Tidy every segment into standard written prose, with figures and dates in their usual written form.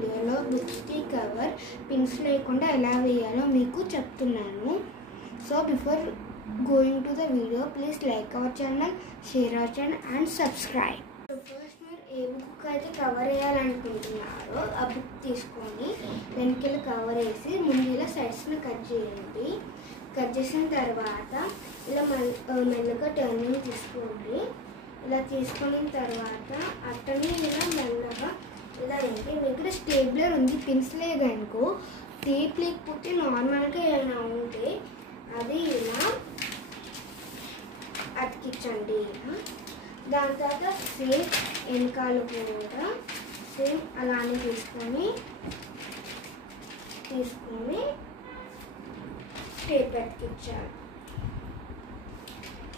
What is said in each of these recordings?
వీడియోలో బుక్స్కి cover pins లేకుండా ఎలా వేయాలో మీకు చెప్తున్నాను. So before going to the video please like our channel, share our channel and subscribe. First మీరు ఏ బుక్ అయితే కవర్ వేయాలనుకుంటున్నారో ఆ బుక్ తీసుకొని వెనకాల కవర్ వేసి ముందు ఇలా సైడ్స్ని కట్ చేయండి. కట్ చేసిన తర్వాత ఇలా మెల్లగా టర్నింగ్ తీసుకోండి. ఇలా తీసుకున్న తర్వాత అట్టని ఇలా మెల్లగా ఇలా ఏంటి మీ దగ్గర స్టేబులర్ ఉంది, పిన్స్ లేదనుకో, టేప్ లేకపోతే నార్మల్గా ఏమైనా ఉంటే అది ఇలా అతికించండి. ఇలా దాని తర్వాత సేమ్ వెనకాల కూడా సేమ్ అలానే తీసుకొని టేప్ అతికించాలి.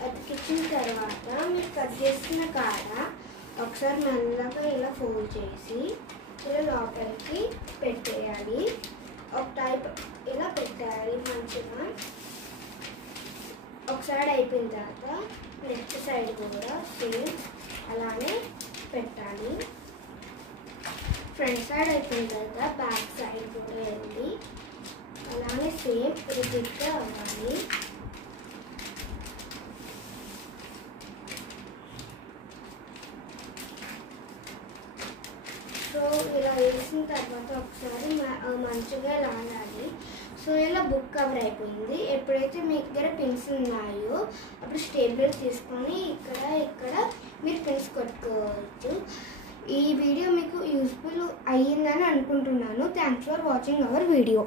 అతికించిన తర్వాత మీరు కట్ చేసిన కాడ ఒకసారి మెల్లగా ఇలా ఫోల్డ్ చేసి ఇలా లోపలికి పెట్టేయాలి. ఒక టైప్ ఇలా పెట్టాలి మంచిగా. ఒక సైడ్ అయిపోయిన తర్వాత నెక్స్ట్ సైడ్ కూడా సేమ్ అలానే పెట్టాలి. ఫ్రంట్ సైడ్ అయిపోయిన తర్వాత బ్యాక్ సైడ్ కూడా వెళ్ళి అలానే సేమ్ రిపీట్గా అవ్వాలి. సో ఇలా వేసిన తర్వాత ఒకసారి మంచిగా లాగాలి. సో ఇలా బుక్ కవర్ అయిపోయింది. ఎప్పుడైతే మీ దగ్గర పిన్స్ ఉన్నాయో అప్పుడు స్టేబులర్ తీసుకొని ఇక్కడ మీరు పిన్స్ కొట్టుకోవచ్చు. ఈ వీడియో మీకు యూస్ఫుల్ అయ్యిందని అనుకుంటున్నాను. Thanks for watching our video.